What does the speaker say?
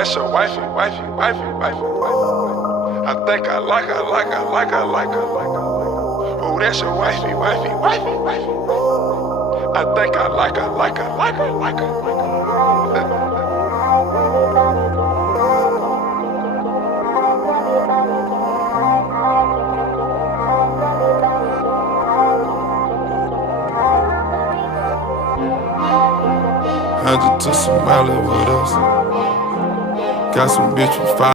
That's your wifey, wifey, wifey, wifey, wifey. I think I like her, like her, like her, like her, like her. Oh, that's your wifey, wifey, wifey, wifey. I think I like her, like her, like her, like her, like her. I just took some Molly with us. Got some bitch with 5.